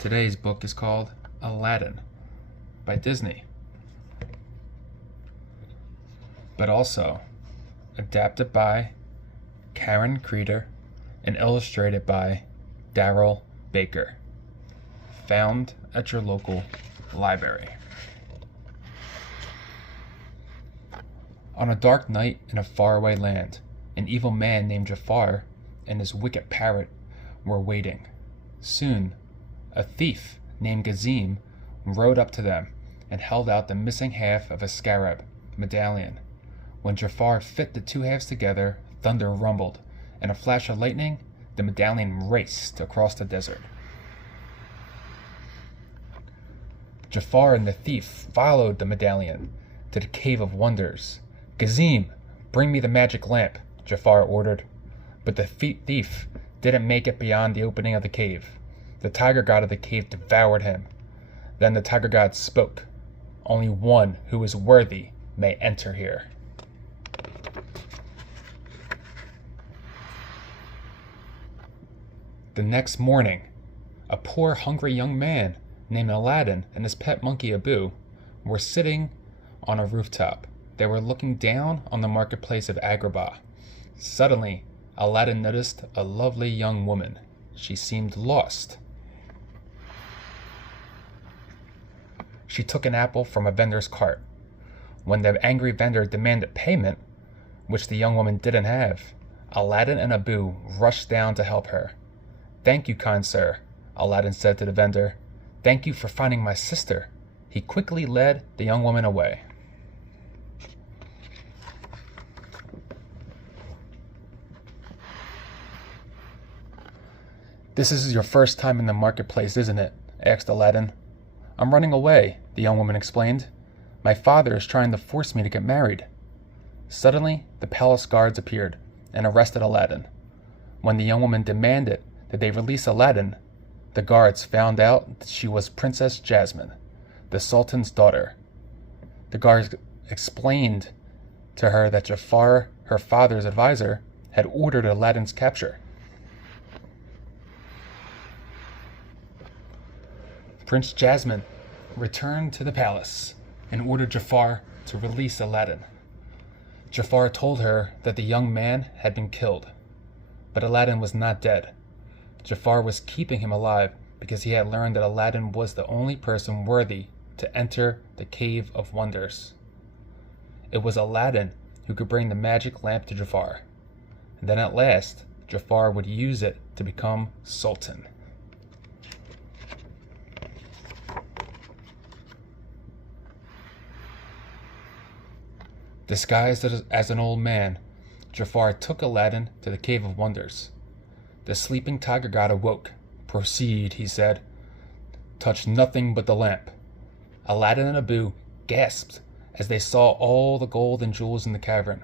Today's book is called Aladdin by Disney, but also adapted by Karen Creeder and illustrated by Daryl Baker. Found at your local library. On a dark night in a faraway land, an evil man named Jafar and his wicked parrot were waiting. Soon, a thief named Gazim rode up to them and held out the missing half of a scarab medallion. When Jafar fit the two halves together, thunder rumbled. In a flash of lightning, the medallion raced across the desert. Jafar and the thief followed the medallion to the Cave of Wonders. "Gazim, bring me the magic lamp," Jafar ordered. But the thief didn't make it beyond the opening of the cave. The tiger god of the cave devoured him. Then the tiger god spoke. "Only one who is worthy may enter here." The next morning, a poor hungry young man named Aladdin and his pet monkey Abu were sitting on a rooftop. They were looking down on the marketplace of Agrabah. Suddenly, Aladdin noticed a lovely young woman. She seemed lost. She took an apple from a vendor's cart. When the angry vendor demanded payment, which the young woman didn't have, Aladdin and Abu rushed down to help her. "Thank you, kind sir," Aladdin said to the vendor. "Thank you for finding my sister." He quickly led the young woman away. "This is your first time in the marketplace, isn't it?" asked Aladdin. "I'm running away," the young woman explained. "My father is trying to force me to get married." Suddenly, the palace guards appeared and arrested Aladdin. When the young woman demanded that they release Aladdin, the guards found out that she was Princess Jasmine, the Sultan's daughter. The guards explained to her that Jafar, her father's advisor, had ordered Aladdin's capture. Prince Jasmine returned to the palace and ordered Jafar to release Aladdin. Jafar told her that the young man had been killed, but Aladdin was not dead. Jafar was keeping him alive because he had learned that Aladdin was the only person worthy to enter the Cave of Wonders. It was Aladdin who could bring the magic lamp to Jafar. And then at last, Jafar would use it to become Sultan. Disguised as an old man, Jafar took Aladdin to the Cave of Wonders. The sleeping tiger god awoke. "Proceed," he said. "Touch nothing but the lamp." Aladdin and Abu gasped as they saw all the gold and jewels in the cavern.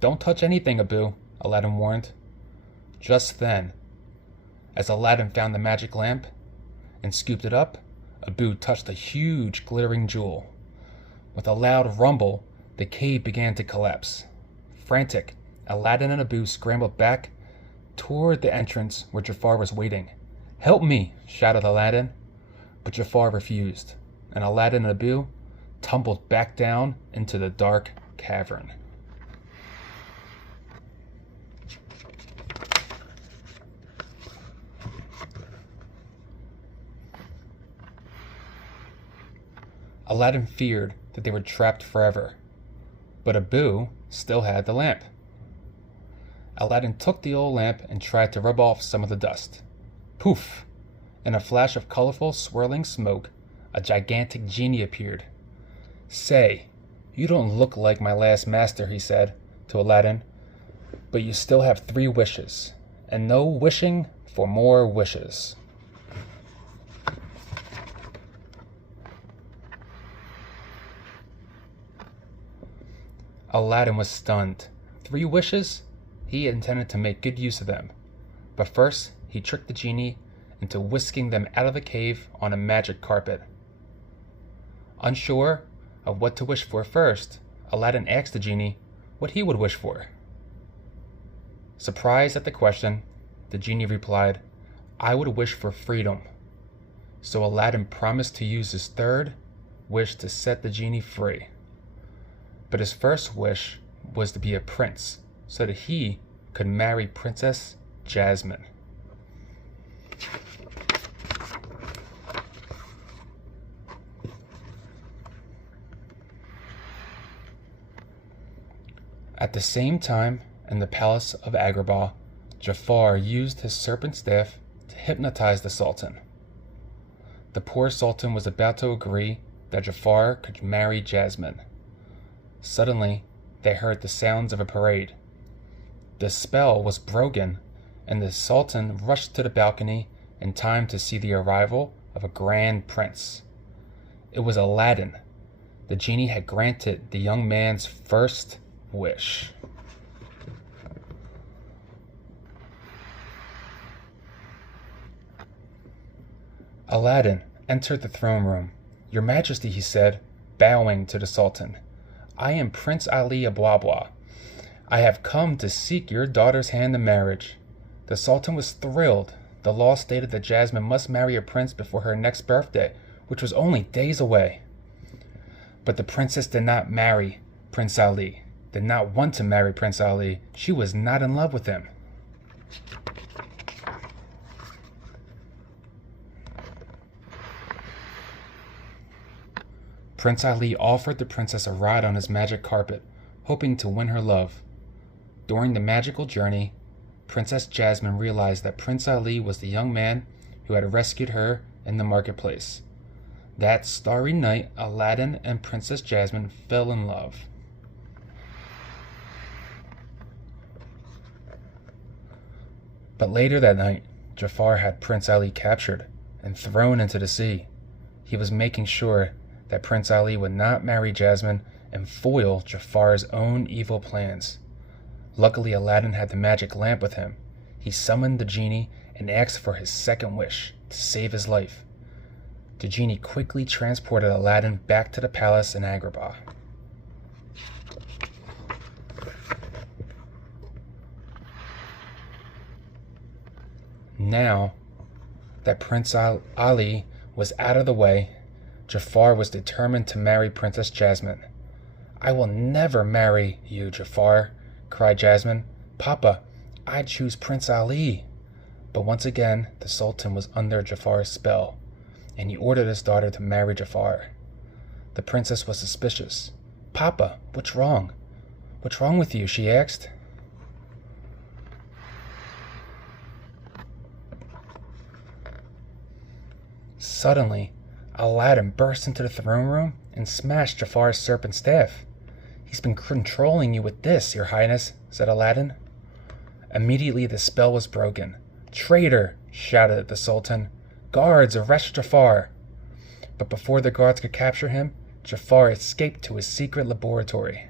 "Don't touch anything, Abu," Aladdin warned. Just then, as Aladdin found the magic lamp and scooped it up, Abu touched a huge glittering jewel. With a loud rumble, the cave began to collapse. Frantic, Aladdin and Abu scrambled back toward the entrance where Jafar was waiting. "Help me!" shouted Aladdin. But Jafar refused, and Aladdin and Abu tumbled back down into the dark cavern. Aladdin feared that they were trapped forever, but Abu still had the lamp. Aladdin took the old lamp and tried to rub off some of the dust. Poof! In a flash of colorful, swirling smoke, a gigantic genie appeared. "Say, you don't look like my last master," he said to Aladdin, "but you still have 3 wishes, and no wishing for more wishes." Aladdin was stunned. 3 wishes? He intended to make good use of them. But first, he tricked the genie into whisking them out of the cave on a magic carpet. Unsure of what to wish for first, Aladdin asked the genie what he would wish for. Surprised at the question, the genie replied, "I would wish for freedom." so Aladdin promised to use his third wish to set the genie free. But his first wish was to be a prince, so that he could marry Princess Jasmine. At the same time, in the palace of Agrabah, Jafar used his serpent staff to hypnotize the Sultan. The poor Sultan was about to agree that Jafar could marry Jasmine. Suddenly, they heard the sounds of a parade. The spell was broken, and the Sultan rushed to the balcony in time to see the arrival of a grand prince. It was Aladdin. The genie had granted the young man's first wish. Aladdin entered the throne room. "Your Majesty," he said, bowing to the Sultan, "I am Prince Ali Abwabwa. I have come to seek your daughter's hand in marriage." The Sultan was thrilled. The law stated that Jasmine must marry a prince before her next birthday, which was only days away. But the princess did not marry Prince Ali, did not want to marry Prince Ali. She was not in love with him. Prince Ali offered the princess a ride on his magic carpet, hoping to win her love. During the magical journey, Princess Jasmine realized that Prince Ali was the young man who had rescued her in the marketplace. That starry night, Aladdin and Princess Jasmine fell in love. But later that night, Jafar had Prince Ali captured and thrown into the sea. He was making sure that Prince Ali would not marry Jasmine and foil Jafar's own evil plans. Luckily, Aladdin had the magic lamp with him. He summoned the genie and asked for his second wish to save his life. The genie quickly transported Aladdin back to the palace in Agrabah. Now that Prince Ali was out of the way, Jafar was determined to marry Princess Jasmine. "I will never marry you, Jafar," cried Jasmine. "Papa, I choose Prince Ali." But once again, the Sultan was under Jafar's spell, and he ordered his daughter to marry Jafar. The princess was suspicious. "Papa, what's wrong? What's wrong with you?" she asked. Suddenly, Aladdin burst into the throne room and smashed Jafar's serpent staff. "He's been controlling you with this, Your Highness," said Aladdin. Immediately the spell was broken. "Traitor!" shouted the Sultan. "Guards, arrest Jafar!" But before the guards could capture him, Jafar escaped to his secret laboratory.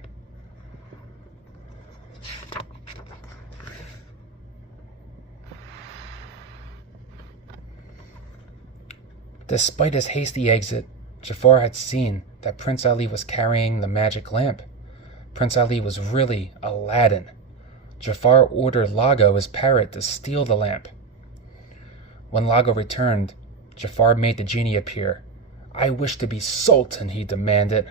Despite his hasty exit, Jafar had seen that Prince Ali was carrying the magic lamp. Prince Ali was really Aladdin. Jafar ordered Lago, his parrot, to steal the lamp. When Lago returned, Jafar made the genie appear. "I wish to be Sultan," he demanded.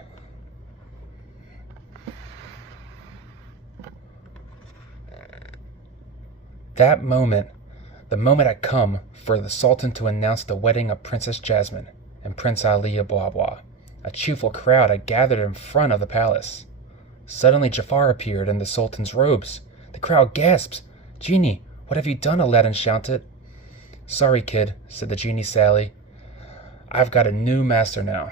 The moment had come for the Sultan to announce the wedding of Princess Jasmine and Prince Ali Abwabwa. A cheerful crowd had gathered in front of the palace. Suddenly Jafar appeared in the Sultan's robes. The crowd gasped. "Genie, what have you done?" Aladdin shouted. "Sorry, kid," said the genie sadly. "I've got a new master now."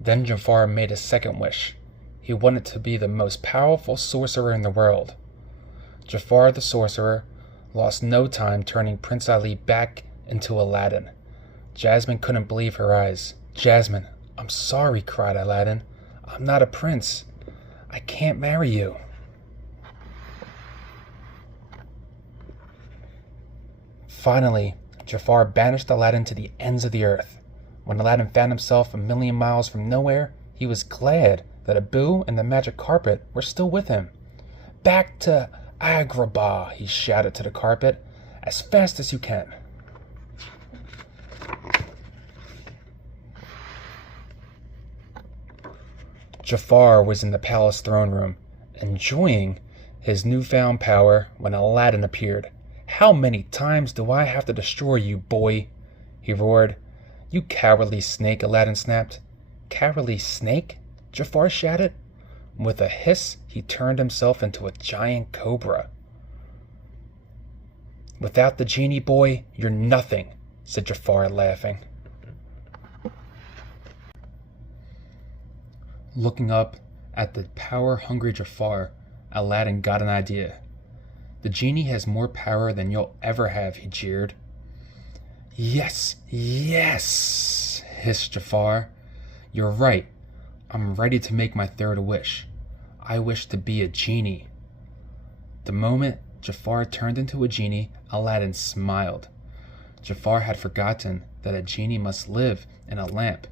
Then Jafar made a second wish. He wanted to be the most powerful sorcerer in the world. Jafar the sorcerer lost no time turning Prince Ali back into Aladdin. Jasmine couldn't believe her eyes. "Jasmine, I'm sorry," cried Aladdin. "I'm not a prince. I can't marry you." Finally, Jafar banished Aladdin to the ends of the earth. When Aladdin found himself a million miles from nowhere, he was glad that Abu and the magic carpet were still with him. Back to Agrabah, he shouted to the carpet, as fast as you can. Jafar was in the palace throne room, enjoying his newfound power when Aladdin appeared. "How many times do I have to destroy you, boy?" he roared. "You cowardly snake," Aladdin snapped. "Cowardly snake?" Jafar shouted. With a hiss, he turned himself into a giant cobra. "Without the genie, boy, you're nothing," said Jafar, laughing. Looking up at the power-hungry Jafar, Aladdin got an idea. "The genie has more power than you'll ever have," he jeered. "Yes, yes," hissed Jafar. "You're right. I'm ready to make my third wish. I wish to be a genie." The moment Jafar turned into a genie, Aladdin smiled. Jafar had forgotten that a genie must live in a lamp.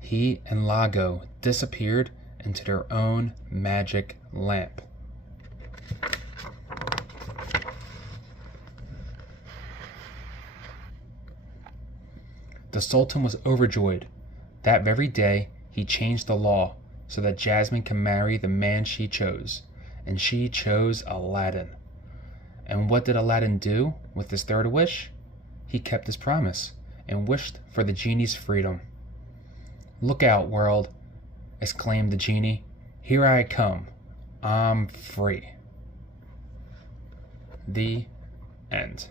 He and Lago disappeared into their own magic lamp. The Sultan was overjoyed. That very day, he changed the law so that Jasmine can marry the man she chose, and she chose Aladdin. And what did Aladdin do with his third wish? He kept his promise and wished for the genie's freedom. "Look out, world," exclaimed the genie. "Here I come. I'm free." The end.